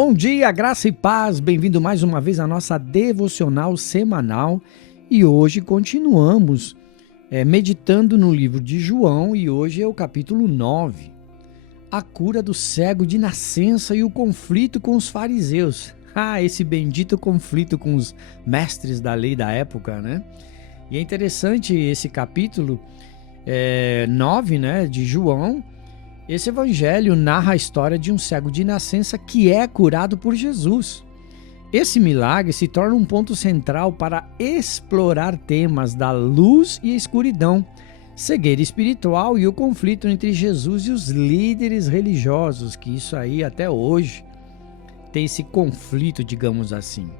Bom dia, graça e paz, bem-vindo mais uma vez à nossa devocional semanal e hoje continuamos meditando no livro de João e hoje é o capítulo 9, a cura do cego de nascença e o conflito com os fariseus. Esse bendito conflito com os mestres da lei da época, né? E é interessante esse capítulo 9, né, de João. Esse evangelho narra a história de um cego de nascença que é curado por Jesus. Esse milagre se torna um ponto central para explorar temas da luz e escuridão, cegueira espiritual e o conflito entre Jesus e os líderes religiosos, que isso aí até hoje tem esse conflito, digamos assim.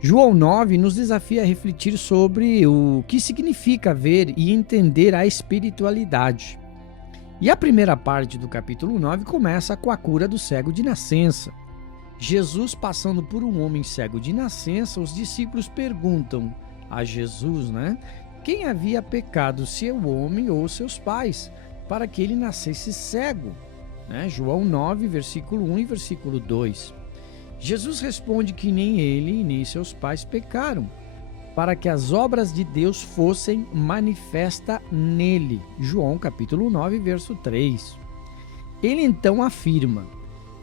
João 9 nos desafia a refletir sobre o que significa ver e entender a espiritualidade. E a primeira parte do capítulo 9 começa com a cura do cego de nascença. Jesus passando por um homem cego de nascença, os discípulos perguntam a Jesus, quem havia pecado, se é o homem ou seus pais, para que ele nascesse cego? João 9, versículo 1 e versículo 2. Jesus responde que nem ele nem seus pais pecaram, para que as obras de Deus fossem manifestas nele. João capítulo 9, verso 3. Ele então afirma: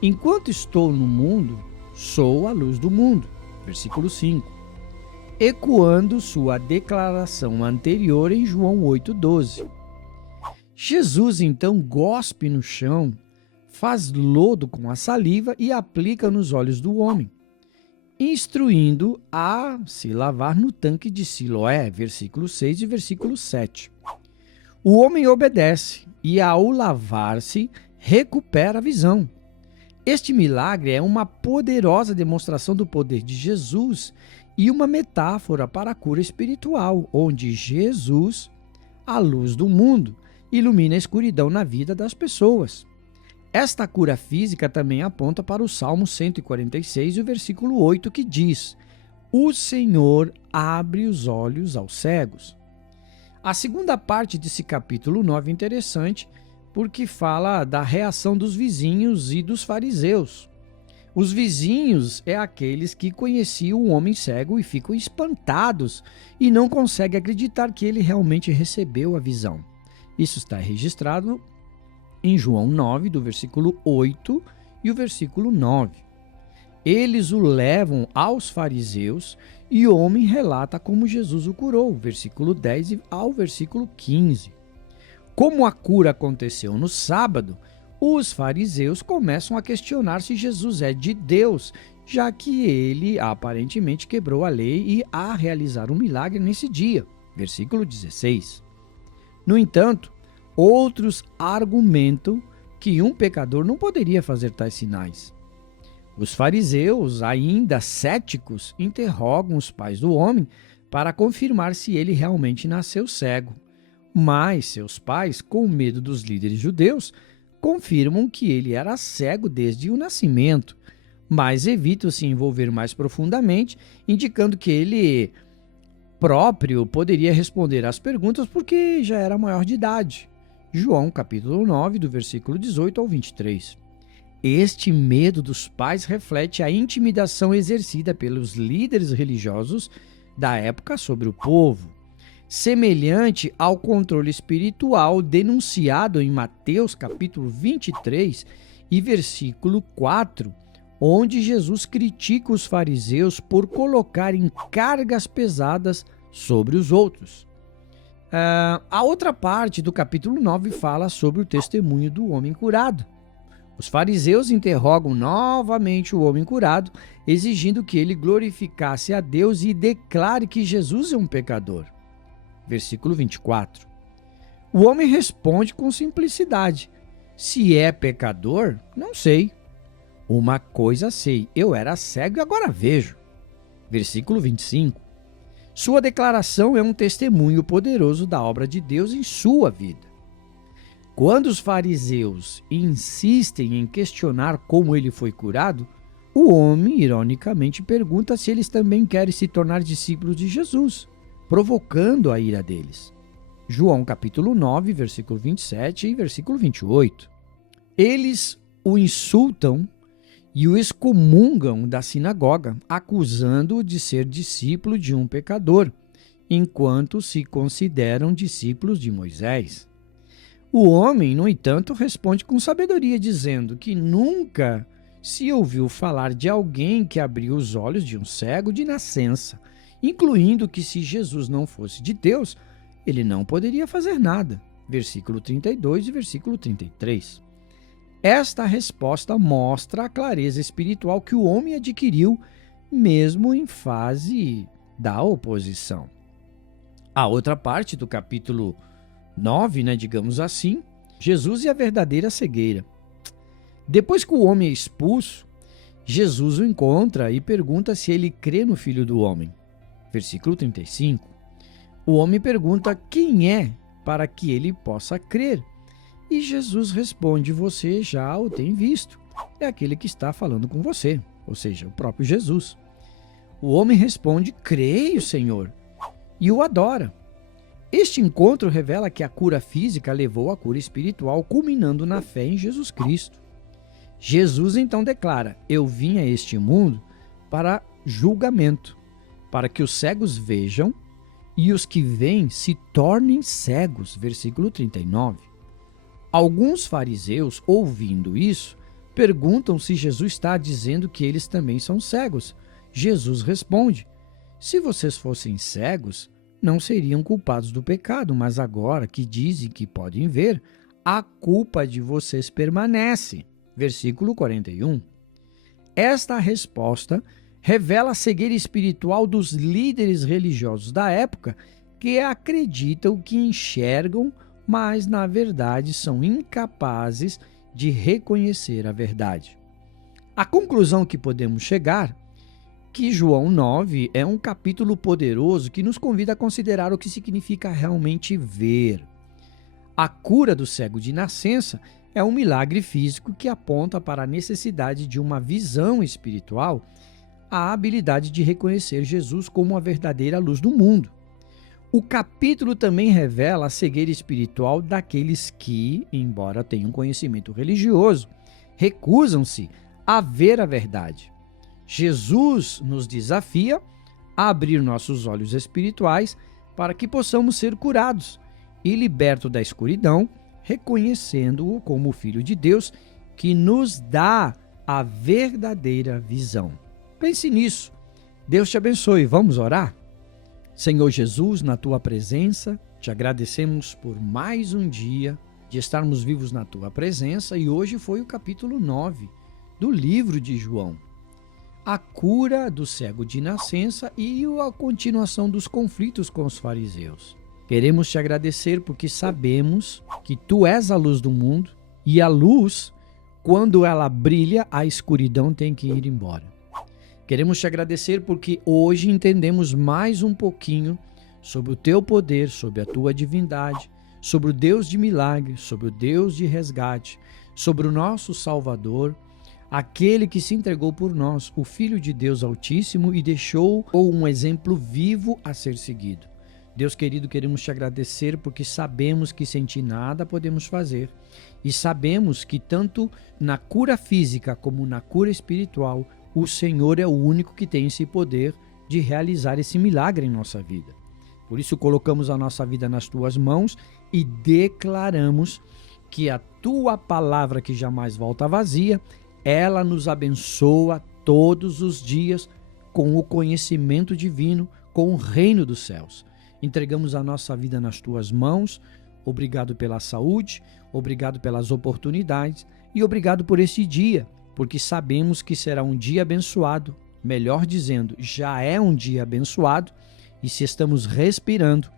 enquanto estou no mundo, sou a luz do mundo. Versículo 5. Ecoando sua declaração anterior em João 8,12. Jesus então gospe no chão, faz lodo com a saliva e aplica nos olhos do homem, instruindo a se lavar no tanque de Siloé, versículo 6 e versículo 7. O homem obedece e, ao lavar-se, recupera a visão. Este milagre é uma poderosa demonstração do poder de Jesus e uma metáfora para a cura espiritual, onde Jesus, a luz do mundo, ilumina a escuridão na vida das pessoas. Esta cura física também aponta para o Salmo 146 e o versículo 8, que diz: o Senhor abre os olhos aos cegos. A segunda parte desse capítulo 9 é interessante porque fala da reação dos vizinhos e dos fariseus. Os vizinhos é aqueles que conheciam o homem cego e ficam espantados e não conseguem acreditar que ele realmente recebeu a visão. Isso está registrado em João 9, do versículo 8 e o versículo 9. Eles o levam aos fariseus e o homem relata como Jesus o curou, versículo 10 ao versículo 15. Como a cura aconteceu no sábado, os fariseus começam a questionar se Jesus é de Deus, já que ele aparentemente quebrou a lei e a realizar um milagre nesse dia, versículo 16. No entanto, outros argumentam que um pecador não poderia fazer tais sinais. Os fariseus, ainda céticos, interrogam os pais do homem para confirmar se ele realmente nasceu cego. Mas seus pais, com medo dos líderes judeus, confirmam que ele era cego desde o nascimento, mas evitam se envolver mais profundamente, indicando que ele próprio poderia responder às perguntas porque já era maior de idade. João capítulo 9, do versículo 18 ao 23. Este medo dos pais reflete a intimidação exercida pelos líderes religiosos da época sobre o povo, semelhante ao controle espiritual denunciado em Mateus capítulo 23 e versículo 4, onde Jesus critica os fariseus por colocarem cargas pesadas sobre os outros. A outra parte do capítulo 9 fala sobre o testemunho do homem curado. Os fariseus interrogam novamente o homem curado, exigindo que ele glorificasse a Deus e declare que Jesus é um pecador. Versículo 24. O homem responde com simplicidade: se é pecador, não sei. Uma coisa sei, eu era cego e agora vejo. Versículo 25. Sua declaração é um testemunho poderoso da obra de Deus em sua vida. Quando os fariseus insistem em questionar como ele foi curado, o homem, ironicamente, pergunta se eles também querem se tornar discípulos de Jesus, provocando a ira deles. João capítulo 9, versículo 27 e versículo 28. Eles o insultam e o excomungam da sinagoga, acusando-o de ser discípulo de um pecador, enquanto se consideram discípulos de Moisés. O homem, no entanto, responde com sabedoria, dizendo que nunca se ouviu falar de alguém que abriu os olhos de um cego de nascença, incluindo que se Jesus não fosse de Deus, ele não poderia fazer nada. Versículo 32 e versículo 33. Esta resposta mostra a clareza espiritual que o homem adquiriu mesmo em fase da oposição. A outra parte do capítulo 9, digamos assim, Jesus e a verdadeira cegueira. Depois que o homem é expulso, Jesus o encontra e pergunta se ele crê no Filho do Homem. Versículo 35. O homem pergunta quem é para que ele possa crer. E Jesus responde: você já o tem visto. É aquele que está falando com você, ou seja, o próprio Jesus. O homem responde: creio, Senhor, e o adora. Este encontro revela que a cura física levou à cura espiritual, culminando na fé em Jesus Cristo. Jesus então declara: eu vim a este mundo para julgamento, para que os cegos vejam e os que veem se tornem cegos. Versículo 39. Alguns fariseus, ouvindo isso, perguntam se Jesus está dizendo que eles também são cegos. Jesus responde: se vocês fossem cegos, não seriam culpados do pecado, mas agora que dizem que podem ver, a culpa de vocês permanece. Versículo 41. Esta resposta revela a cegueira espiritual dos líderes religiosos da época, que acreditam que enxergam, mas na verdade são incapazes de reconhecer a verdade. A conclusão que podemos chegar que João 9 é um capítulo poderoso que nos convida a considerar o que significa realmente ver. A cura do cego de nascença é um milagre físico que aponta para a necessidade de uma visão espiritual, a habilidade de reconhecer Jesus como a verdadeira luz do mundo. O capítulo também revela a cegueira espiritual daqueles que, embora tenham conhecimento religioso, recusam-se a ver a verdade. Jesus nos desafia a abrir nossos olhos espirituais para que possamos ser curados e libertos da escuridão, reconhecendo-o como o Filho de Deus que nos dá a verdadeira visão. Pense nisso. Deus te abençoe. Vamos orar? Senhor Jesus, na tua presença, te agradecemos por mais um dia de estarmos vivos na tua presença e hoje foi o capítulo 9 do livro de João. A cura do cego de nascença e a continuação dos conflitos com os fariseus. Queremos te agradecer porque sabemos que tu és a luz do mundo e a luz, quando ela brilha, a escuridão tem que ir embora. Queremos te agradecer porque hoje entendemos mais um pouquinho sobre o teu poder, sobre a tua divindade, sobre o Deus de milagres, sobre o Deus de resgate, sobre o nosso Salvador, aquele que se entregou por nós, o Filho de Deus Altíssimo, e deixou um exemplo vivo a ser seguido. Deus querido, queremos te agradecer porque sabemos que sem ti nada podemos fazer e sabemos que tanto na cura física como na cura espiritual, o Senhor é o único que tem esse poder de realizar esse milagre em nossa vida. Por isso colocamos a nossa vida nas tuas mãos e declaramos que a tua palavra, que jamais volta vazia, ela nos abençoa todos os dias com o conhecimento divino, com o reino dos céus. Entregamos a nossa vida nas tuas mãos. Obrigado pela saúde, obrigado pelas oportunidades e obrigado por esse dia, porque sabemos que será um dia abençoado, melhor dizendo, já é um dia abençoado, e se estamos respirando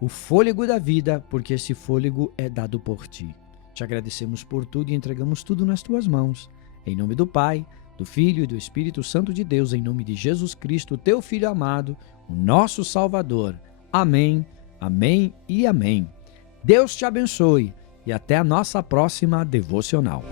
o fôlego da vida, porque esse fôlego é dado por ti. Te agradecemos por tudo e entregamos tudo nas tuas mãos. Em nome do Pai, do Filho e do Espírito Santo de Deus, em nome de Jesus Cristo, teu Filho amado, o nosso Salvador. Amém, amém e amém. Deus te abençoe e até a nossa próxima devocional.